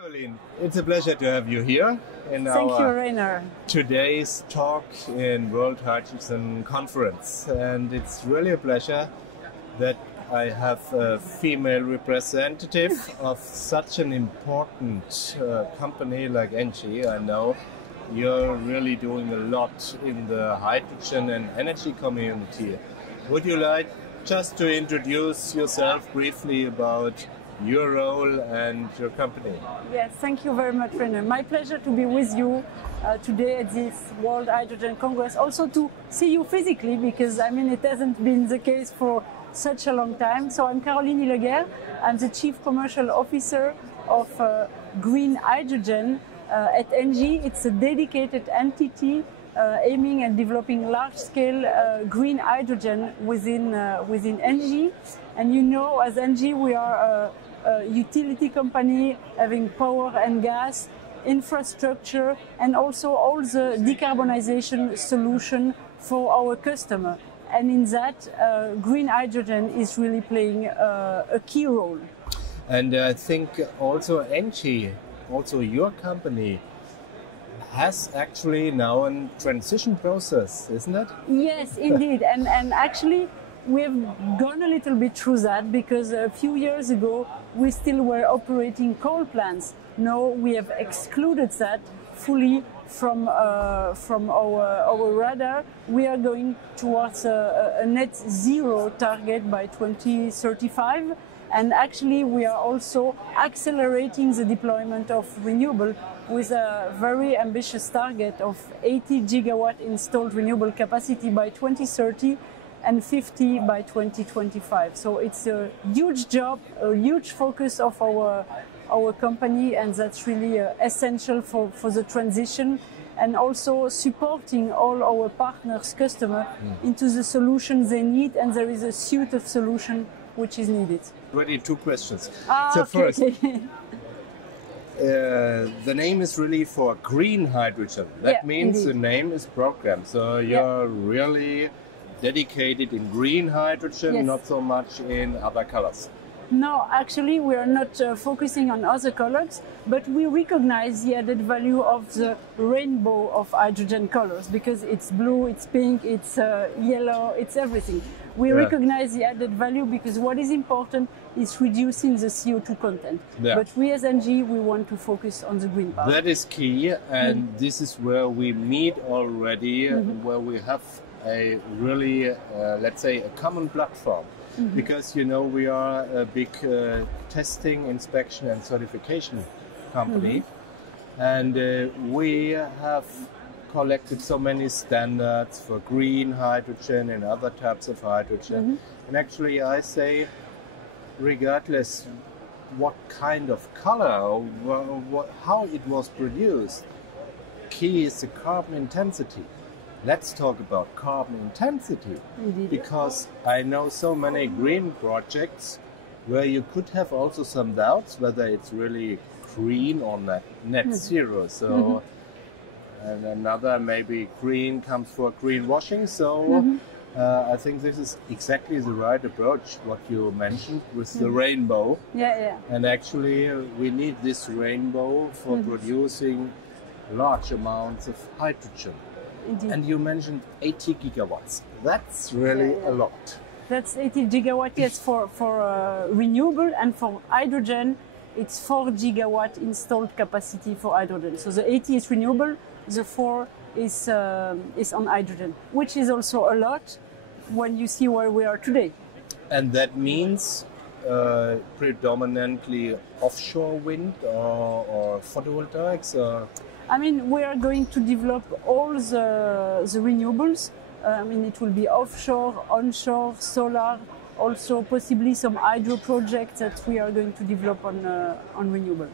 Caroline, it's a pleasure to have you here in Thank you, our Reiner. today's talk in World Hydrogen Conference. And it's really a pleasure that I have a female representative of such an important company like Engie. I know you're really doing a lot in the hydrogen and energy community. Would you like just to introduce yourself briefly about your role and your company? Yes, thank you very much, Reiner. My pleasure to be with you today at this World Hydrogen Congress. Also to see you physically, because it hasn't been the case for such a long time. So I'm Caroline Hillegeer. I'm the Chief Commercial Officer of Green Hydrogen at Engie. It's a dedicated entity aiming at developing large-scale green hydrogen within Engie. And you know, as Engie, we are a utility company having power and gas, infrastructure, and also all the decarbonization solution for our customer. And in that, green hydrogen is really playing a key role. And I think also Engie, also your company, has actually now a transition process, isn't it? Yes, indeed. And actually, we've gone a little bit through that, because a few years ago, we still were operating coal plants. Now we have excluded that fully from our radar. We are going towards a net zero target by 2035. And actually, we are also accelerating the deployment of renewable with a very ambitious target of 80 gigawatt installed renewable capacity by 2030 and 50 by 2025. So it's a huge job, a huge focus of our company, and that's really essential for the transition, and also supporting all our partners, customers, into the solutions they need, and there is a suite of solutions which is needed. Already two questions. So first, the name is really for green hydrogen. That means indeed. the name is programmed. So you're really dedicated in green hydrogen, not so much in other colors. No, actually, we are not focusing on other colors, but we recognize the added value of the rainbow of hydrogen colors, because it's blue, it's pink, it's yellow, it's everything. We recognize the added value because what is important is reducing the CO2 content. But we as Engie, we want to focus on the green part. That is key, and this is where we meet already, where we have a really, let's say, a common platform. Because, you know, we are a big testing, inspection and certification company. And we have collected so many standards for green hydrogen and other types of hydrogen. And actually, I say, regardless what kind of color or how it was produced, key is the carbon intensity. Let's talk about carbon intensity. Indeed. Because I know so many green projects where you could have also some doubts whether it's really green or net zero. So, and another maybe green comes for greenwashing. So I think this is exactly the right approach, what you mentioned with the rainbow. And actually we need this rainbow for producing large amounts of hydrogen. Indeed. And you mentioned 80 gigawatts. That's really a lot. That's 80 gigawatt, yes, for renewable, and for hydrogen, it's 4 gigawatt installed capacity for hydrogen. So the 80 is renewable, the 4 is on hydrogen, which is also a lot when you see where we are today. And that means predominantly offshore wind or photovoltaics? We are going to develop all the renewables. It will be offshore, onshore, solar, also possibly some hydro projects that we are going to develop on renewable.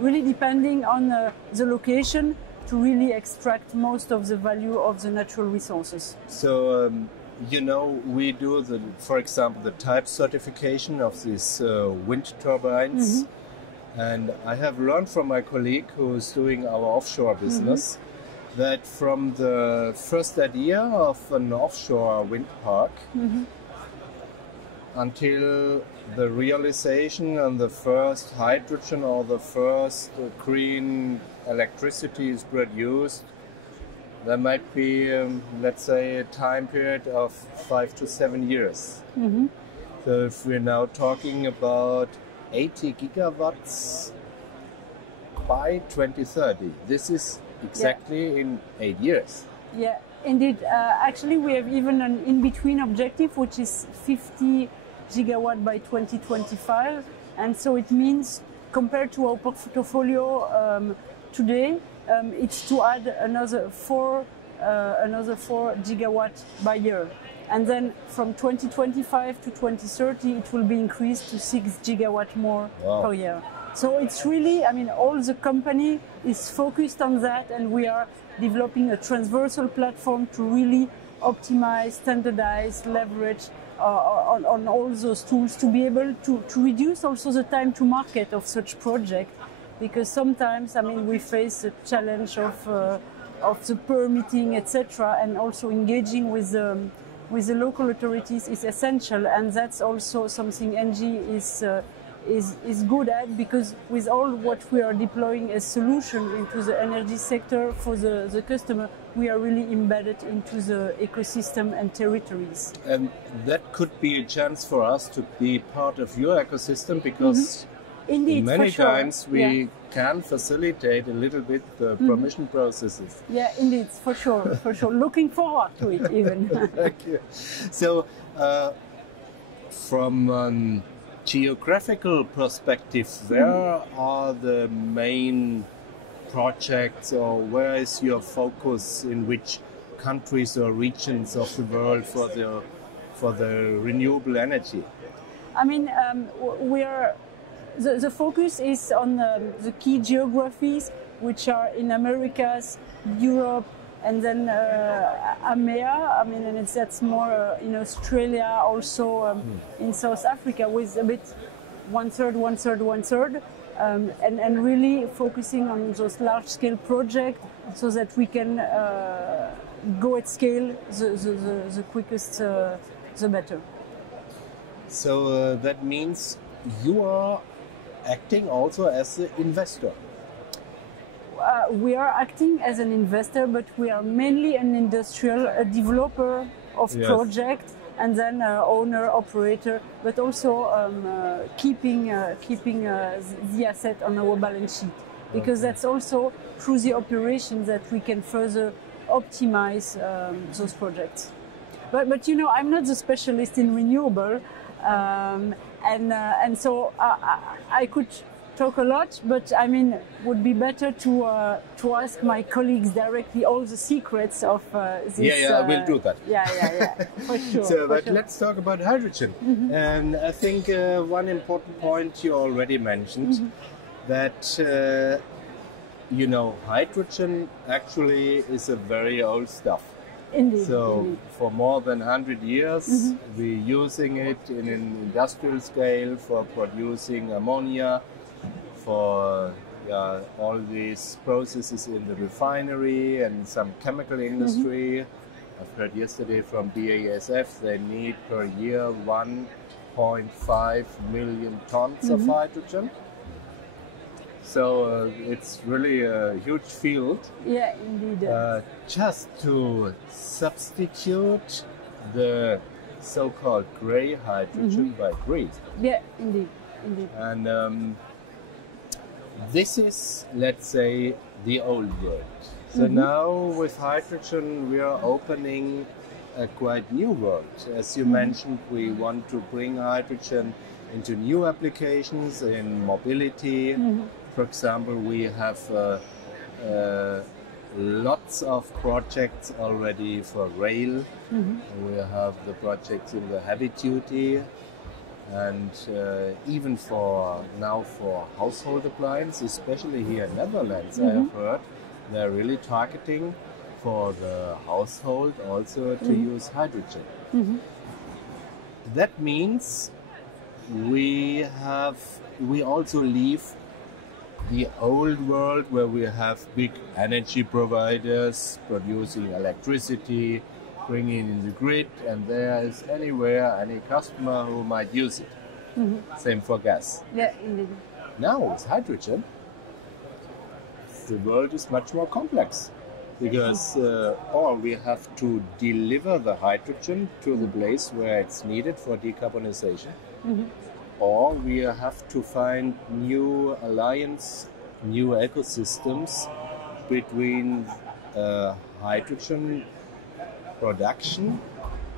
Really depending on the location to really extract most of the value of the natural resources. So, you know, we do, for example, the type certification of these wind turbines. And I have learned from my colleague who is doing our offshore business that from the first idea of an offshore wind park, until the realization and the first hydrogen or the first green electricity is produced, there might be, let's say, a time period of 5 to 7 years. So if we're now talking about 80 gigawatts by 2030, this is exactly in 8 years. Yeah, indeed. Actually, we have even an in-between objective, which is 50 gigawatt by 2025. And so it means, compared to our portfolio today, it's to add another 4 gigawatt by year. And then from 2025 to 2030, it will be increased to 6 gigawatt more per year. So it's really, I mean, all the company is focused on that, and we are developing a transversal platform to really optimize, standardize, leverage on all those tools to be able to reduce also the time to market of such project. Because sometimes, I mean, we face the challenge of the permitting, etc., and also engaging with the local authorities is essential, and that's also something Engie is good at, because with all what we are deploying as solution into the energy sector for the customer, we are really embedded into the ecosystem and territories. And that could be a chance for us to be part of your ecosystem, because Indeed, many for sure. times we can facilitate a little bit the permission processes. Yeah, indeed, for sure, for sure. Looking forward to it even. Thank you. So, from geographical perspective, where are the main projects, or where is your focus, in which countries or regions of the world for the renewable energy? I mean, we are. The focus is on the key geographies, which are in Americas, Europe, and then AMEA. I mean, and that's more in Australia, also in South Africa, with a bit one-third, and really focusing on those large-scale projects so that we can go at scale the quickest, the better. So that means you are acting also as an investor. We are acting as an investor, but we are mainly an industrial, a developer of projects, and then owner, operator, but also keeping the asset on our balance sheet, because that's also through the operation that we can further optimize those projects. But you know, I'm not the specialist in renewable. And so I could talk a lot, but I mean, would be better to ask my colleagues directly all the secrets of this. I will do that. Yeah, for sure. So, but let's talk about hydrogen. And I think one important point you already mentioned, that you know, hydrogen actually is a very old stuff. Indeed. So for more than 100 years, we're using it in an industrial scale for producing ammonia, for all these processes in the refinery and some chemical industry. I've heard yesterday from BASF they need per year 1.5 million tons of hydrogen. So it's really a huge field. Yeah, indeed. Just to substitute the so-called grey hydrogen by green. Yeah, indeed. And this is, let's say, the old world. So now with hydrogen we are opening a quite new world. As you mentioned, we want to bring hydrogen into new applications in mobility. For example, we have lots of projects already for rail. We have the projects in the heavy duty, and even for household appliances, especially here in Netherlands, I have heard they're really targeting for the household also to use hydrogen. That means we also leave the old world where we have big energy providers producing electricity, bringing in the grid, and there is anywhere any customer who might use it. Same for gas. Yeah, indeed. Now with hydrogen, the world is much more complex because or we have to deliver the hydrogen to the place where it's needed for decarbonization, or we have to find new alliance, new ecosystems between hydrogen production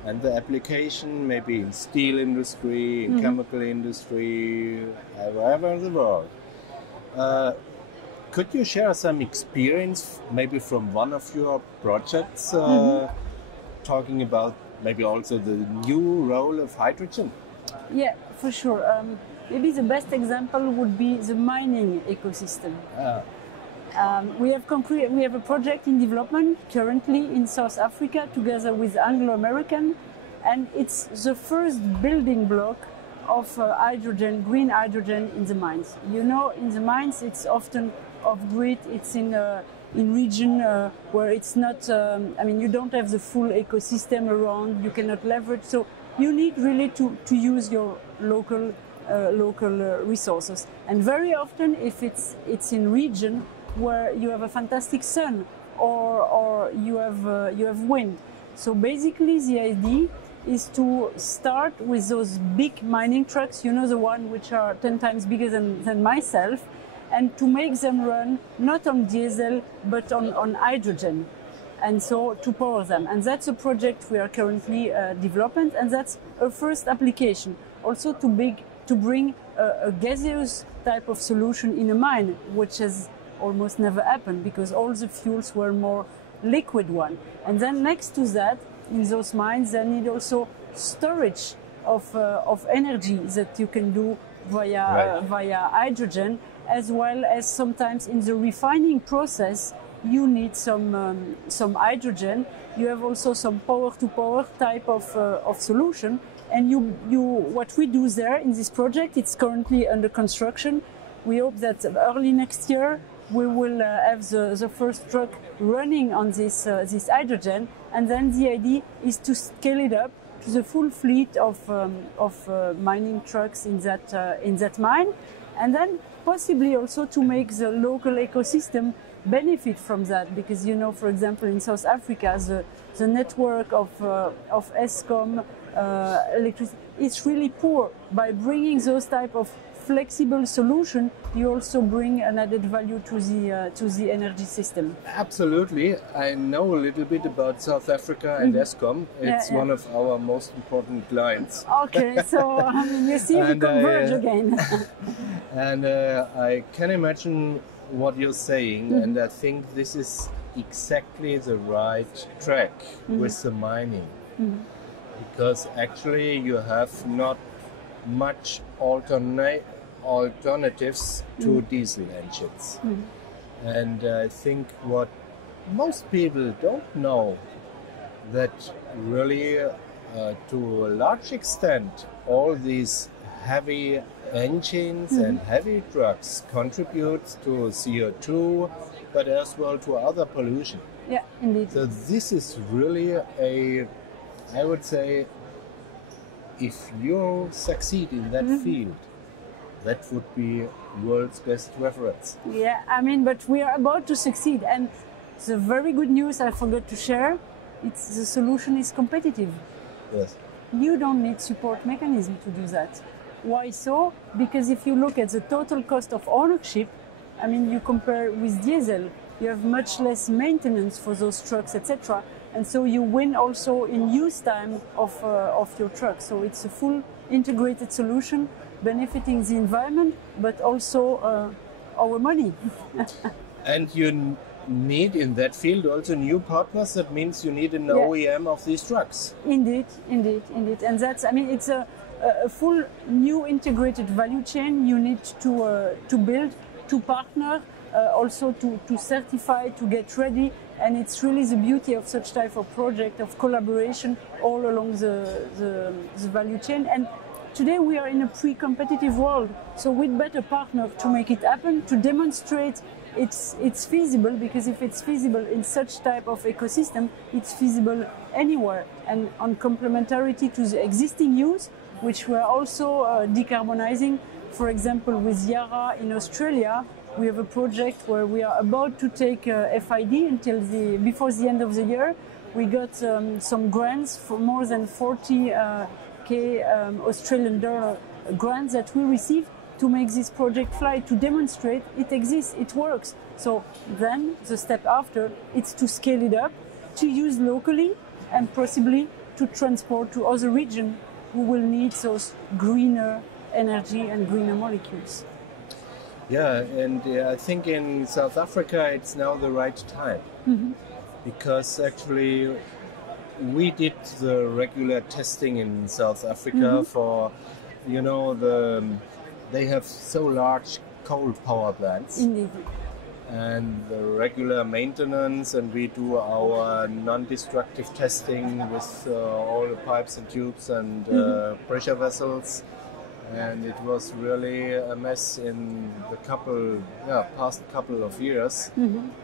and the application, maybe in steel industry, in chemical industry, wherever in the world. Could you share some experience, maybe from one of your projects, talking about maybe also the new role of hydrogen? Yeah, for sure. Maybe the best example would be the mining ecosystem. We have a project in development currently in South Africa together with Anglo American, and it's the first building block of hydrogen, green hydrogen in the mines. You know, in the mines it's often off-grid, it's in region where it's not, you don't have the full ecosystem around, you cannot leverage, so you need really to use your local resources. And very often if it's in region where you have a fantastic sun or you have wind. So basically the idea is to start with those big mining trucks, you know, the one which are 10 times bigger than myself, and to make them run not on diesel but on hydrogen, and so to power them. And that's a project we are currently developing, and that's a first application. Also to bring a gaseous type of solution in a mine, which has almost never happened because all the fuels were more liquid one. And then next to that, in those mines, they need also storage of energy that you can do via hydrogen, as well as sometimes in the refining process you need some hydrogen. You have also some power-to-power type of solution. And what we do there in this project, it's currently under construction. We hope that early next year we will have the first truck running on this hydrogen, and then the idea is to scale it up to the full fleet of mining trucks in that mine, and then possibly also to make the local ecosystem benefit from that, because you know, for example, in South Africa, the network of Eskom electricity is really poor. By bringing those type of flexible solution, you also bring an added value to the energy system. Absolutely. I know a little bit about South Africa and Eskom. It's one of our most important clients. Okay, so you see, we converge again. And I can imagine what you're saying, and I think this is exactly the right track with the mining. Because actually you have not much alternatives to diesel engines. And I think what most people don't know, that really to a large extent all these heavy engines and heavy trucks contribute to CO2, but as well to other pollution. Yeah, indeed. So this is really I would say, if you succeed in that field, that would be world's best reference. Yeah, but we are about to succeed, and the very good news I forgot to share, it's the solution is competitive. Yes. You don't need support mechanism to do that. Why so? Because if you look at the total cost of ownership, you compare with diesel, you have much less maintenance for those trucks, etc. And so you win also in use time of your truck. So it's a full integrated solution benefiting the environment, but also our money. And you need in that field also new partners. That means you need an OEM of these trucks. Indeed. And that's, it's a full new integrated value chain. You need to build, to partner, also to certify, to get ready. And it's really the beauty of such type of project, of collaboration all along the value chain. And today we are in a pre-competitive world, so we'd better partner to make it happen, to demonstrate it's feasible, because if it's feasible in such type of ecosystem, it's feasible anywhere. And on complementarity to the existing use, which we're also decarbonizing. For example, with Yara in Australia, we have a project where we are about to take FID before the end of the year. We got some grants for more than 40k Australian dollar grants that we received to make this project fly, to demonstrate it exists, it works. So then the step after, it's to scale it up, to use locally, and possibly to transport to other regions who will need those greener energy and greener molecules. Yeah, and I think in South Africa it's now the right time, because actually we did the regular testing in South Africa for, you know, they have so large coal power plants. Indeed. And the regular maintenance, and we do our non-destructive testing with all the pipes and tubes and pressure vessels. And it was really a mess in the past couple of years.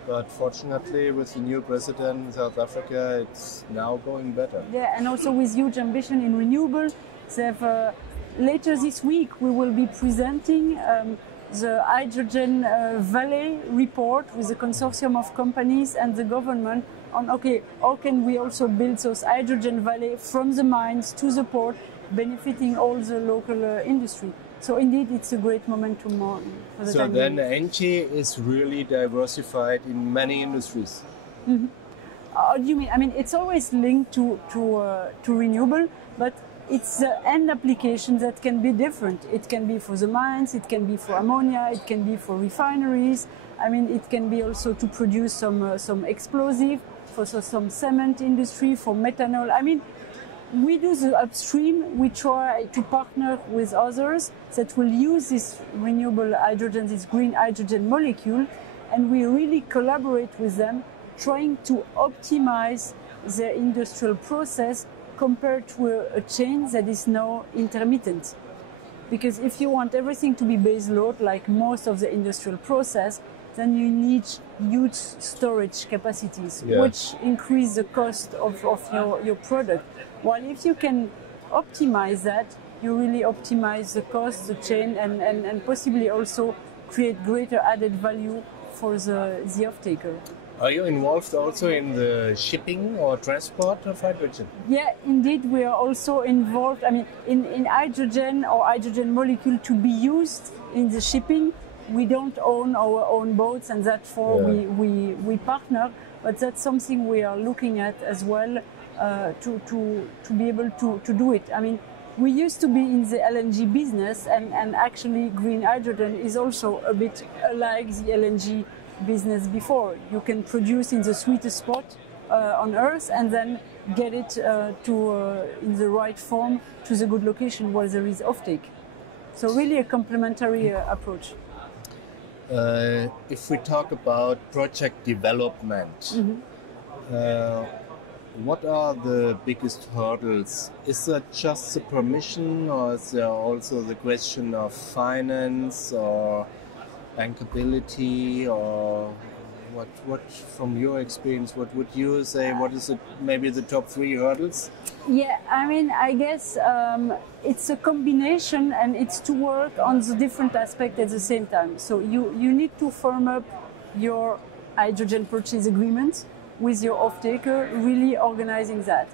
But fortunately, with the new president in South Africa, it's now going better. Yeah, and also with huge ambition in renewable. They have, later this week, we will be presenting the Hydrogen Valley report with a consortium of companies and the government on, okay, how can we also build those hydrogen valley from the mines to the port, benefiting all the local industry. So indeed, it's a great momentum for the time being. So then Engie is really diversified in many industries. What do you mean? I mean, it's always linked to renewable, but it's the end application that can be different. It can be for the mines, it can be for ammonia, it can be for refineries. I mean, it can be also to produce some explosive, for some cement industry, for methanol. I mean, we do the upstream, we try to partner with others that will use this renewable hydrogen, this green hydrogen molecule, and we really collaborate with them, trying to optimize their industrial process compared to a chain that is now intermittent. Because if you want everything to be base load, like most of the industrial process, then you need huge storage capacities, which increase the cost of your product. While if you can optimize that, you really optimize the cost, the chain, and possibly also create greater added value for the off-taker. Are you involved also in the shipping or transport of hydrogen? Yeah, indeed, we are also involved. I mean, in hydrogen or hydrogen molecule to be used in the shipping, we don't own our own boats, and therefore we partner. But that's something we are looking at as well, to be able to do it. I mean, we used to be in the LNG business, and actually green hydrogen is also a bit like the LNG business before. You can produce in the sweetest spot on Earth and then get it in the right form to the good location where there is offtake. So really a complementary approach. If we talk about project development, what are the biggest hurdles? Is that just the permission, or is there also the question of finance or bankability, or what from your experience, what would you say, what is it, maybe the top 3 hurdles? Yeah, I mean, I guess it's a combination, and it's to work on the different aspects at the same time. So you need to firm up your hydrogen purchase agreement with your off-taker, really organizing that.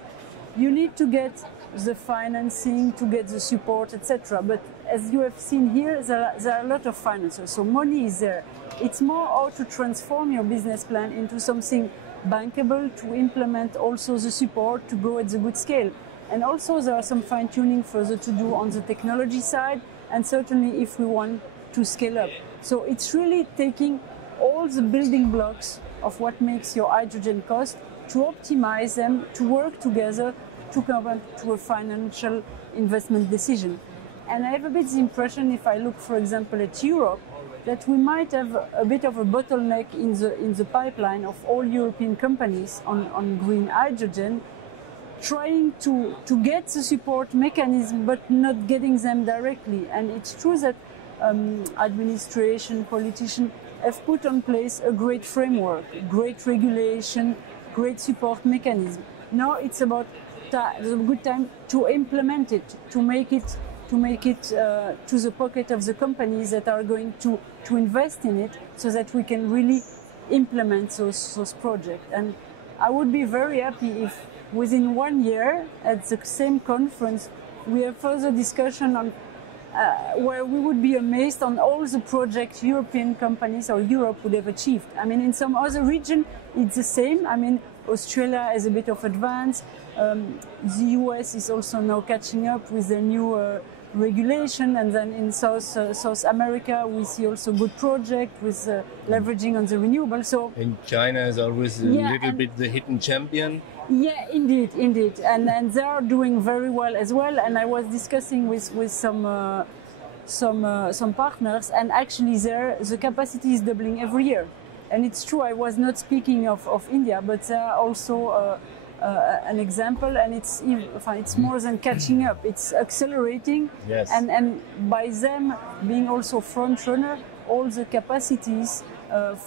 You need to get the financing, to get the support, etc. But as you have seen here, there are a lot of financiers, so money is there. It's more how to transform your business plan into something bankable, to implement also the support, to go at the good scale. And also there are some fine-tuning further to do on the technology side, and certainly if we want to scale up. So it's really taking all the building blocks of what makes your hydrogen cost, to optimize them, to work together, to come up to a financial investment decision. And I have a bit the impression, if I look, for example, at Europe, that we might have a bit of a bottleneck in the pipeline of all European companies on green hydrogen, trying to get the support mechanism, but not getting them directly. And it's true that administration, politicians have put in place a great framework, great regulation, great support mechanism. Now it's about a good time to implement it, to make it to the pocket of the companies that are going to invest in it, so that we can really implement those projects. And I would be very happy if within 1 year at the same conference we have further discussion on where we would be amazed on all the projects European companies or Europe would have achieved. I mean, in some other region it's the same. I mean, Australia has a bit of advance. The US is also now catching up with the new regulation, and then in South America we see also good project with leveraging on the renewable. So in China is always a little bit the hidden champion. Yeah, indeed, and they are doing very well as well. And I was discussing with some partners, and actually there the capacity is doubling every year. And it's true, I was not speaking of India, but they are also an example, and it's more than catching up. It's accelerating, yes. And by them being also front runner, all the capacities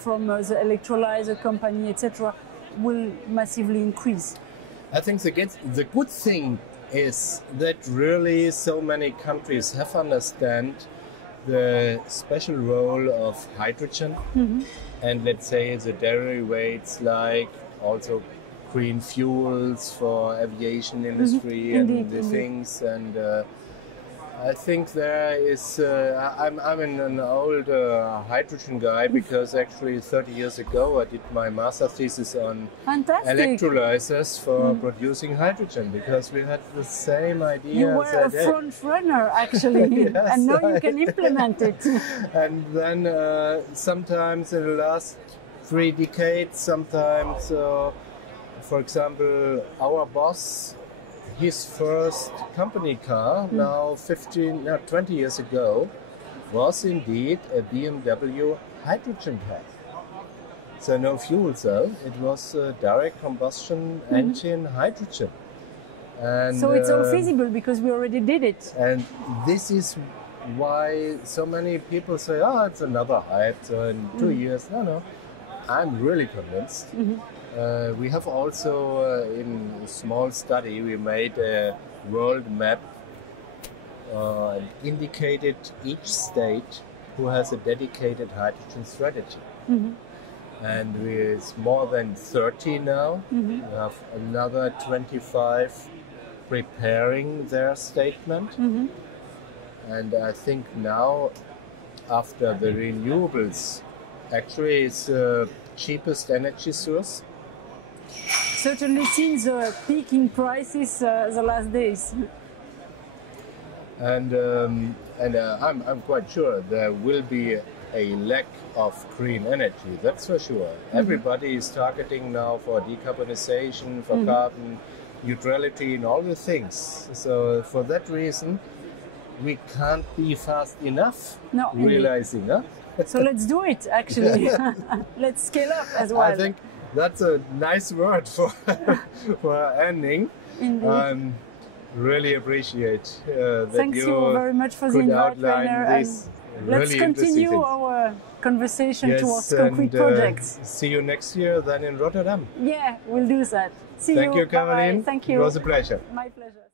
from the electrolyzer company, etc., will massively increase. I think the good thing is that really so many countries have understand the special role of hydrogen, and let's say the derivatives like also green fuels for aviation industry and the things. And I think there is, I'm an old hydrogen guy, because actually 30 years ago I did my master thesis on electrolyzers for producing hydrogen, because we had the same idea. You were a front runner actually, yes, and now you can implement it. And then sometimes in the last 3 decades, sometimes, for example, our boss, his first company car, now 20 years ago, was indeed a BMW hydrogen car. So no fuel cell, it was a direct combustion engine hydrogen. And, so it's all feasible because we already did it. And this is why so many people say, oh, it's another hype, so in 2 years. No, I'm really convinced. We have also, in a small study, we made a world map and indicated each state who has a dedicated hydrogen strategy. And it's more than 30 now. We have another 25 preparing their statement. And I think now, after the renewables, actually it's the cheapest energy source. Certainly seen the peaking prices the last days. And I'm quite sure there will be a lack of green energy, that's for sure. Everybody is targeting now for decarbonization, for carbon neutrality and all the things. So for that reason, we can't be fast enough realizing. Huh? So let's do it, actually. Let's scale up as well. I think that's a nice word for ending. Indeed. Really appreciate that Thanks you very much for the invite, Reiner. This let's continue our conversation towards concrete projects. See you next year then in Rotterdam. Yeah, we'll do that. See you. Thank you, Caroline. Thank you. It was a pleasure. My pleasure.